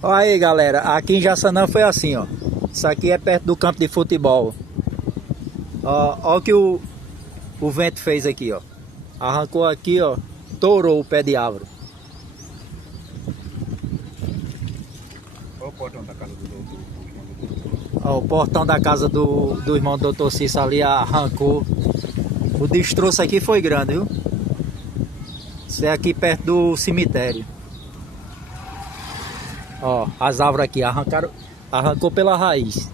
Olha aí, galera, aqui em Jaçanã foi assim, ó. Isso aqui é perto do campo de futebol. Ó o que o vento fez aqui, ó. Arrancou aqui, ó. Torou o pé de árvore. Olha o portão da casa do doutor. Ó, o portão da casa do irmão do doutor Cício ali arrancou. O destroço aqui foi grande, viu? Isso é aqui perto do cemitério. Ó, as árvores aqui arrancou pela raiz.